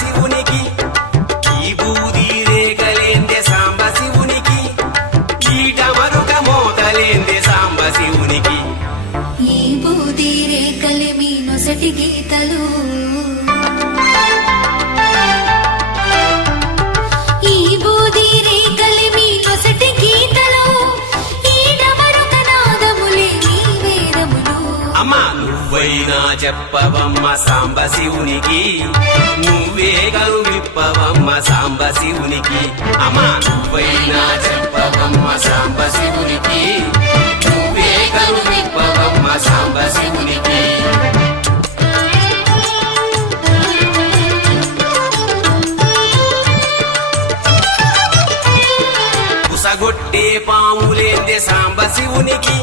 శివునికి ఈ బూది రేఖలేందే సాంబ శివునికి ఈ డమరుక మోతలేందే సాంబ శివునికి ఈ బూది రేఖలే మీ నొసటి గీతలు ఈ బూది రేఖలే మీ నొసటి గీతలు ఈ డమరుక నాదములే మీ వేదములు అమ్మా నువ్వైనా చెప్పవమ్మ సాంబ శివునికి నువ్వే కలు విప్పవమ్మ సాంబ శివునికి అమ్మా నువ్వైనా చెప్పవమ్మ సాంబ శివునికి నువ్వే కలు విప్పవమ్మ సాంబ శివునికి పుసగొట్టే పాములేందే సాంబ శివునికి